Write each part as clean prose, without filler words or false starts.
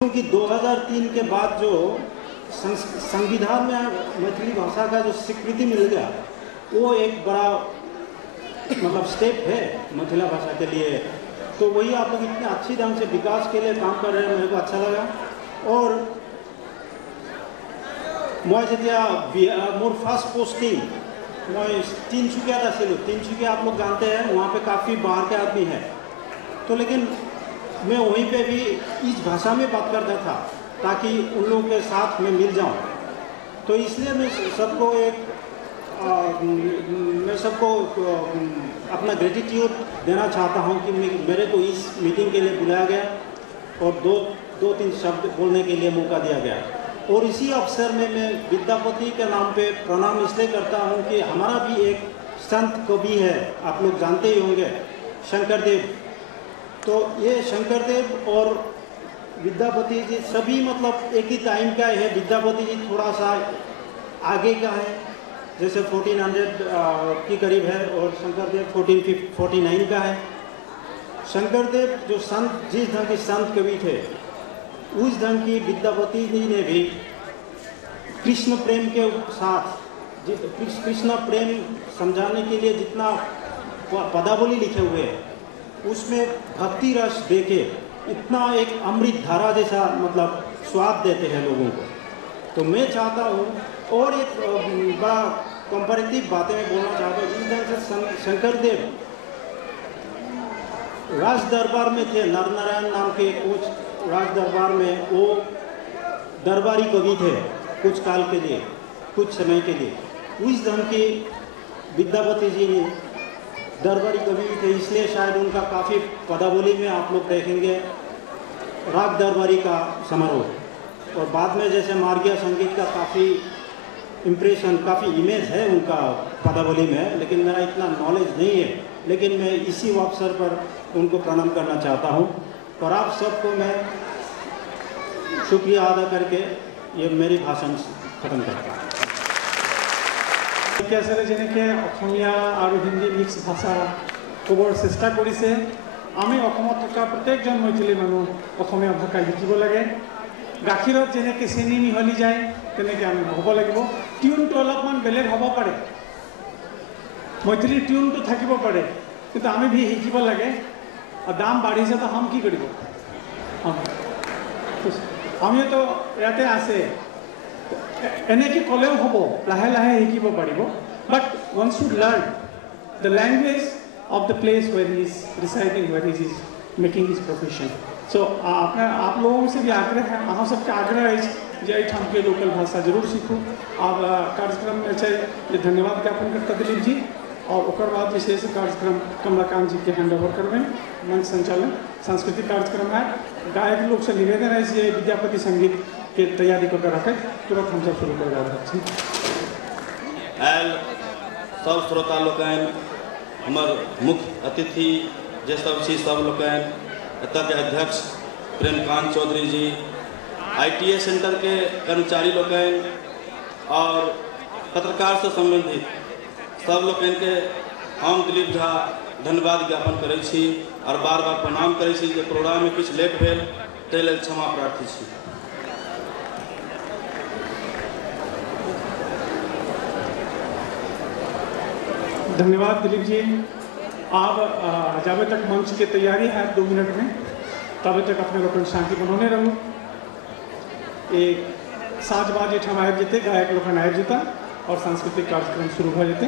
कि 2003 के बाद जो संविधान में मैथिली भाषा का जो स्वीकृति मिल गया वो एक बड़ा मतलब स्टेप है मैथिली भाषा के लिए। तो वही आप लोग इतने अच्छी ढंग से विकास के लिए काम कर रहे हैं, मेरे को अच्छा लगा। और मैं मोर फर्स्ट पोस्टिंग मैं तिनसुकिया था सिलो। तिनसुकिया आप लोग जानते हैं, वहाँ पे काफ़ी बाहर के आदमी हैं। तो लेकिन मैं वहीं पे भी इस भाषा में बात करता था ताकि उन लोगों के साथ मैं मिल जाऊं। तो इसलिए मैं सबको अपना ग्रेटिट्यूड देना चाहता हूं कि मेरे को इस मीटिंग के लिए बुलाया गया और दो तीन शब्द बोलने के लिए मौका दिया गया। और इसी अवसर में मैं विद्यापति के नाम पे प्रणाम इसलिए करता हूं कि हमारा भी एक संत कवि है, आप लोग जानते ही होंगे, शंकरदेव। तो ये शंकरदेव और विद्यापति जी सभी मतलब एक ही टाइम का है। विद्यापति जी थोड़ा सा आगे का है, जैसे 1400 के करीब है, और शंकरदेव 1449 का है। शंकरदेव जो संत, जिस ढंग के संत कवि थे, उस ढंग की विद्यापति जी ने भी कृष्ण प्रेम के साथ कृष्ण प्रेम समझाने के लिए जितना पदावली लिखे हुए हैं उसमें भक्ति रस देके इतना एक अमृत धारा जैसा मतलब स्वाद देते हैं लोगों को। तो मैं चाहता हूँ और एक बड़ा कंपैरेटिव बातें मैं बोलना चाहता हूँ। जिस तरह से शंकरदेव राज दरबार में थे, नरनारायण नाम के कुछ राज दरबार में वो दरबारी कवि थे कुछ काल के लिए, कुछ समय के लिए। उस ढंग के विद्यापति जी ने दरबारी कवि थे, इसलिए शायद उनका काफ़ी पदावली में आप लोग देखेंगे राग दरबारी का समारोह। और बाद में जैसे मार्गिया संगीत का काफ़ी इम्प्रेशन, काफ़ी इमेज है उनका पदावली में, लेकिन मेरा इतना नॉलेज नहीं है। लेकिन मैं इसी अवसर पर उनको प्रणाम करना चाहता हूँ और आप सबको मैं शुक्रिया अदा करके ये मेरी भाषण खत्म करता हूँ। सर जेनेके অসমীয়া और हिंदी मिक्स भाषा कबर चेष्टा करिছে। आमी অসমত থকা प्रत्येकजन मैथिली मानुह অসমীয়া भाषा लिखिब लागे। गाखिरत जेनेके चेनी मिहली जाए तेनेके आमी हब लागिब। ट्यूनটো अलपमान बेलेग हब पारे, मैथिली ट्यूनটো থাকিব पारे, किन्तु आमी भी शिकिब लागे। और दाम बाढ़िছে तो हम कि करिब? आमी तो याते आछे এনেকে কলেও হ'ব, লাহে লাহে শিকিব পাৰিব। But one should learn the language of the place where he is residing, where he is making his profession. So आप लोगों से भी आग्रह है, अहाँ सबके आग्रह है जे एहिठाम के लोकल भाषा जरूर सीखू। अब कार्यक्रम में छै धन्यवाद ज्ञापन करता दिलीप जी, और ओकर बाद जे छै से कार्यक्रम कमलाकांत जी के हैंड ओवर करबे। मंच संचालन सांस्कृतिक कार्यक्रम है। गायक लोग से निवेदन है जे विद्यापति संगीत के तैयारी कर रखे, तुरंत हम सब शुरू कर रहे हैं। सब श्रोता लोकन, हमार मुख्य अतिथि जे सब छी, सब लोकन, एतऽ के अध्यक्ष प्रेमकांत चौधरी जी, ITA सेंटर के कर्मचारी लोकन और पत्रकार से संबंधित सब लोकन के हम दिलीप झा धन्यवाद ज्ञापन करै छी और बार बार प्रणाम करै छी जे प्रोग्राम में किछु लेट भेल ताहि लेल क्षमा प्रार्थी छी। धन्यवाद दिलीप जी। आप जब तक मंच की तैयारी है 2 मिनट में, तब तक अपने लोग शांति बनौने रहूँ। एक साजबाज एठाम आबि जेते, गायक लोग आबि जेता और सांस्कृतिक कार्यक्रम शुरू हो जेते।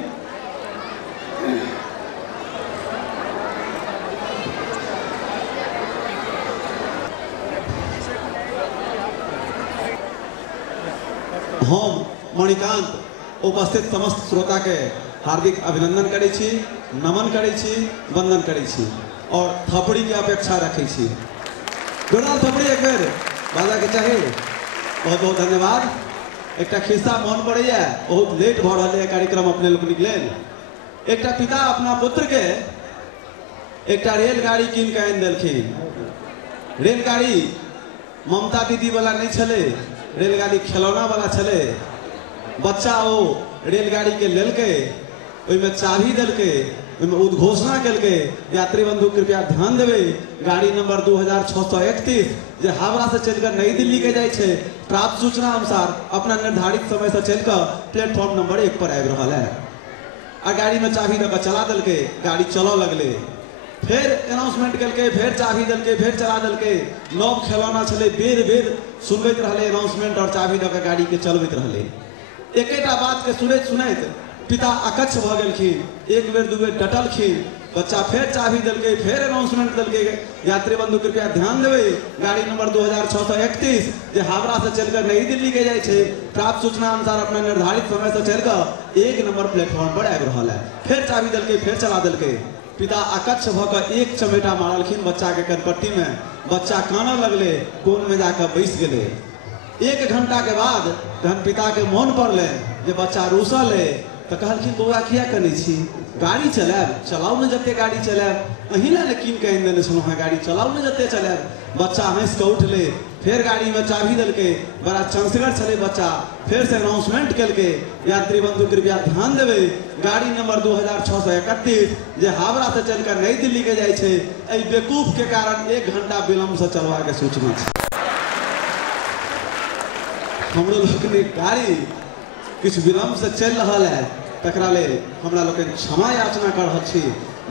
हम मणिकांत उपस्थित समस्त श्रोता के हार्दिक अभिनंदन करै छी, नमन करै छी, वंदन करै छी और थपड़ी के अपेक्षा रखै छी। जोरदार थपड़ी एक बेर बाजा के चाही। बहुत बहुत धन्यवाद। एक खिस्सा मन पड़ैया, बहुत लेट भ रहल है कार्यक्रम अपने लोग निकले। एक पिता अपना पुत्र के एक रेलगाड़ी कीन के आनि देलखिन। रेलगाड़ी ममता दीदी वाला नहीं छले, रेलगाड़ी खिलौना वाला छले। बच्चा वो रेलगाड़ी के लेलके, ओहिमे चाभी देलके उद्घोषणा करके यात्री बंधु कृपया ध्यान देवे गाड़ी नंबर 2631 जे हावड़ा से चलकर नई दिल्ली के जाए छे प्राप्त सूचना अनुसार अपना निर्धारित समय से चलकर प्लेटफॉर्म नंबर 1 पर आबि रहा है आ गाड़ी में चाबी दे चला दल के गाड़ी चलो लगले फिर अनाउंसमेंट करके फिर चाबी दल के फिर चला दल के नव खिलौना चले बेर बेर सुनबैत रहले अनाउंसमेंट और चाबी दे के गाड़ी के चलबैत रहले एकेटा बात के सुनैत पिता अकच्छ भ गेलखिन एक बेर दू बेर डटलखिन बच्चा फिर चाबी दल के फिर अनाउंसमेंट दल के यात्री बंधु कृपया ध्यान देवे गाड़ी नंबर 2631 जे हावड़ा से चलकर नई दिल्ली के जाए छे प्राप्त सूचना अनुसार अपना निर्धारित समय से चलकर 1 नंबर प्लेटफॉर्म पर आबि रहा है फिर चाबी दल के फिर चला दल के पिता अकच्छ भ के एक चमेटा मारलखिन बच्चा के कनपट्टी में बच्चा काना लगले कोन में जाकर बैस गेले 1 घंटा के बाद जहन पिता के मन पड़ले जे बच्चा रूसल है तो कहलखिन बौआ किया करै छी गाड़ी चलाब चलाऊ न जते गाड़ी चलाब अहीं ने कीन के आनि देने छलहुँ गाड़ी चलाऊ न जते चलाब बच्चा हंस के उठले फिर गाड़ी में चाबी दल के बड़ा चंसगर चले बच्चा फिर से अनाउंसमेंट करके यात्री बंधु कृपया ध्यान देवे गाड़ी नंबर 2631 जे हावड़ा से चलकर नई दिल्ली के जाए छे एहि बेवकूफ के कारण 1 घंटा विलंब से चलवा के सूचना छे हमरो लोकनि गाड़ी किछु विलंब से चल रहा है तकरा ले हमरा लोग क्षमा याचना कर रहा छी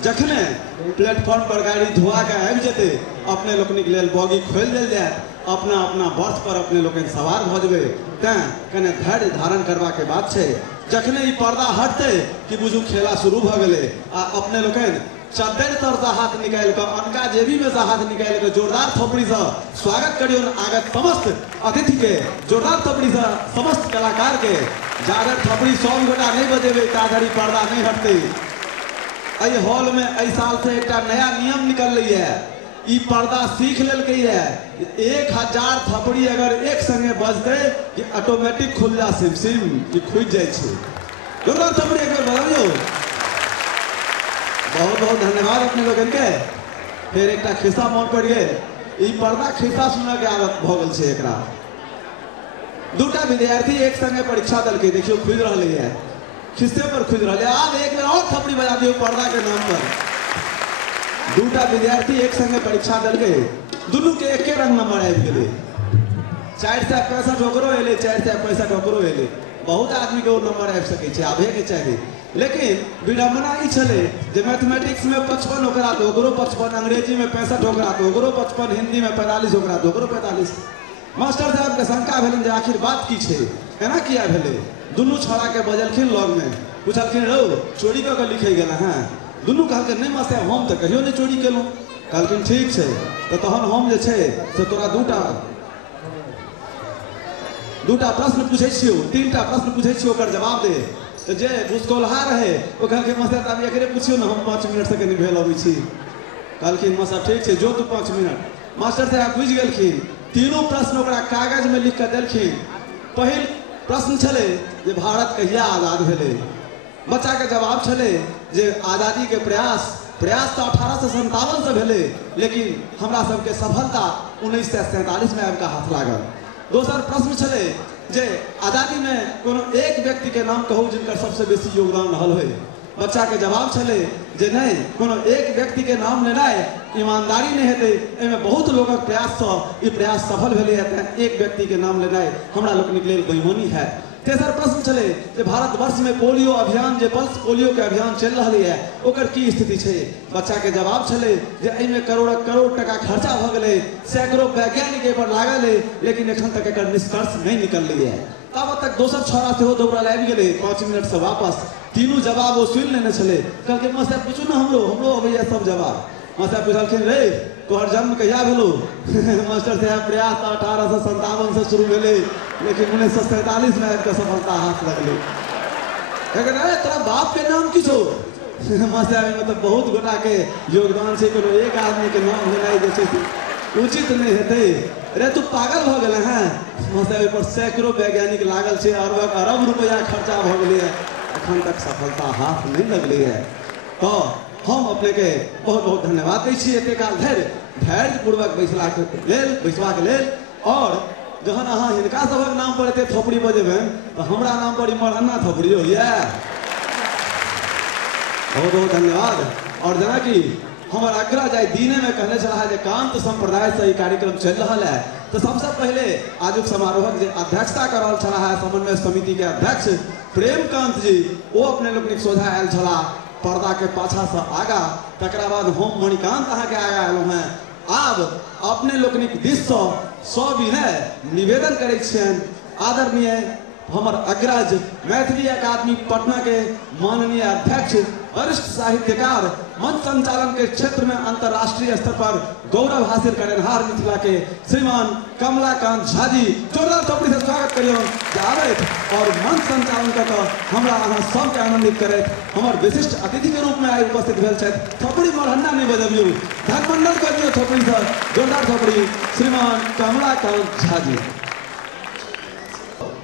जखने प्लेटफॉर्म पर गाड़ी धुआ के आबि जेते अपने लोकनिक लेल बॉगी खोल देल जाए अपना अपना बर्थ पर अपने लोग सवार भ जेबे तें कने धैर्य धारण करबा के बात छे जखने ई पर्दा हटते कि बुझू खेला शुरू भ गेले आ अपने लोग चद्दर तर से हाथ निकाल कर अनका जेबी में से हाथ निकाल कर जोरदार थपड़ी से स्वागत करियो आगत समस्त अतिथि के जोरदार थपड़ी से समस्त कलाकार के जागर थपड़ी 100 गोटा नहीं बजेबे ताधरी पर्दा नहीं हटते एहि हॉल में एहि साल से एक नया नियम निकल रही है ई पर्दा सीख लेलकै है 1000 थपड़ी अगर एक संगे बजते कि ऑटोमेटिक खुल जा सिम कि खुज जाए छे जोरदार थपड़ी एक बार बजाइयो बहुत बहुत धन्यवाद अपने लोगन के फिर एक खिस्सा मन पड़िए ई पर्दा खिस्सा सुना के आदत भ गेल छे एकरा दूटा विद्यार्थी एक संगे परीक्षा दल के देखियो खुद रहले है खिस्से पर खुद रहले आब एक बार और थपड़ी बजा दियो पर्दा के नाम पर दूटा विद्यार्थी एक संगे परीक्षा दल के दुनू के एके रंग नंबर आबि गेले 465 ओकरो एले 465 ओकरो एले बहुत आदमी के वो नंबर आबि सकै छै आबे के चाहिए लेकिन विडम्बना ई छले जे मैथमेटिक्स में 55 ओकरा तो ओकरो 55 अंग्रेजी में 65 ओकरा तो ओकरो 55 हिंदी में 45 ओकरा तो ओकरो 45 मास्टर साहब के शंका भेलन जे आखिर बात की छे एना किया भेले दुनू छड़ा के बजलखिन लग में पूछलखिन रौ चोरी क के लिखे गेला हां दुनू कहलके नहीं मास्टर हम तो कहियो नहीं चोरी केलहुँ कहलखिन ठीक छे तो तहन हम जे छे से तोरा दूटा प्रश्न पूछे छियो 3टा प्रश्न पूछे छियो ओकर जवाब दे तो जे भूसकोल्हा रहे ओ कहलखिन मास्टर साहब एकरे पूछियो ना हम 5 मिनट से कनी भेल अबै छी कहलखिन मास्टर ठीक छे जो तू 5 मिनट मास्टर साहब बुझ गेलखिन तीनों प्रश्न ओकरा कागज में लिख के देलखिन पहिल प्रश्न छले जे भारत कहिया आजाद भेले बच्चा के जवाब छले जे आजादी के प्रयास तो 1857 से भेले लेकिन हमरा सबके सफलता 1947 में आबि के हाथ लागल दोसर प्रश्न छले जे आजादी में कोनो एक व्यक्ति के नाम कहू जिनकर सबसे बेसी योगदान रहल होय बच्चा के जवाब छले जे नहीं कोनो एक व्यक्ति के नाम लेनाइ ईमानदारी नहीं हेतै एमे बहुत लोगक प्रयास से ई प्रयास सफल भेलै है एक व्यक्ति के नाम लेनाइ हमरा लोकनिक लेल बेईमानी है तेसर प्रश्न चले जे भारतवर्ष में पोलियो अभियान जे पल्स पोलियो के अभियान चल रहा है ओकर की स्थिति है बच्चा के जवाब चले जे एहिमे करोड़ टका खर्चा भ गेलै सैकड़ों वैज्ञानिक पर लागल है लेकिन एखन तक एकर निष्कर्ष नहीं निकल है तब तक दोसर छोरा से दौड़ल आबि गेलै 5 मिनट से वापस तीनों जवाब वो सुनि लेने छले कहलकै मास्टर पूछू ना हमरो अबैया सब जवाब मास्टर पूछलखिन रे तोहर जन्म कहिया भेलो मास्टर साहब प्रयास 1857 से शुरू भेले लेकिन 1947 में आबि सफलता हाथ लगले कहलकै अरे तोरा बाप के नाम की छौ मास्टर में तो बहुत गोटा के योगदान छै कोनो एक आदमी के नाम लेनाइ जे छै उचित नहीं हेतै अरे तू पागल भ गेल हैं मास्टर पर सैकड़ों वैज्ञानिक लागल छै अरब रुपया खर्चा भ गेलै है अखन तक सफलता हाथ नहीं लगलै है तो हम अपने के बहुत बहुत धन्यवाद दै छी एते काल धैर्य पूर्वक बैसबाक लेल और जहन अहाँ हिनका सबक नाम पर एते थोपड़ी बजेबे तो हमरा नाम पर इमहर अन्ना थोपड़ी होइए बहुत बहुत धन्यवाद। और जना कि हमार आग्रह जाए दीने में कहने चला है कांत संप्रदाय से कार्यक्रम चल रहा है, तो सबसे पहले आज समारोह के अध्यक्षता कर चला है समन्वय समिति के अध्यक्ष प्रेमकांत जी, वो अपने लोग सोझा आयल छला पर्दा के पाछा से आगा, तकरा बाद हम मणिकांत अहाँ के आगा आयल हैं। आब अपने लोकनिक दिश से सविनय निवेदन करे छियन आदरणीय हमर अग्रज मैथिली अकादमी पटना के माननीय अध्यक्ष वरिष्ठ साहित्यकार मंच संचालन के क्षेत्र में अंतर्राष्ट्रीय स्तर पर गौरव हासिल करनहार मिथिला के श्रीमान कमलाकांत झा जी, जोरदार ताली से स्वागत करियो और मंच संचालन कर हमरा अहाँ सबके आनंदित करे हमर विशिष्ट अतिथि के रूप में आए उपस्थित भेल छथि। थपड़ी मरहन्ना नहीं बजबियो, धनमंडल कर दियो थपड़ी से, जोरदार थपड़ी श्रीमान कमलाकांत झा जी।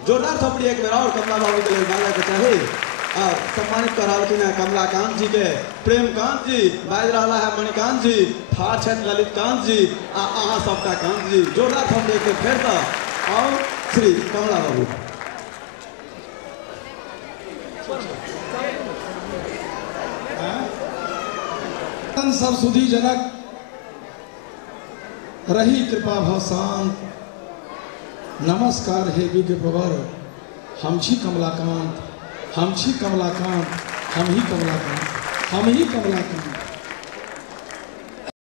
जोरदार थपड़ी एक बेर और कमला बाबू के लिए मांगे के चाहिए। और सम्मानित कर कमलाकांत जी के प्रेमकांत जी, बाज रहा है मणिकांत जी, ठार छथि ललितकांत जी, अहाँ सबटा कांत जी। जोरदार थपड़ी के फेर तो और श्री कमला बाबू। सब सुधी जनक रही कृपा भव शांत, नमस्कार हे विज्ञ प्रवर, हम छी कमलाकांत, हम छी कमलाकांत, हम ही कमलाकांत, हम ही कमलाकांत।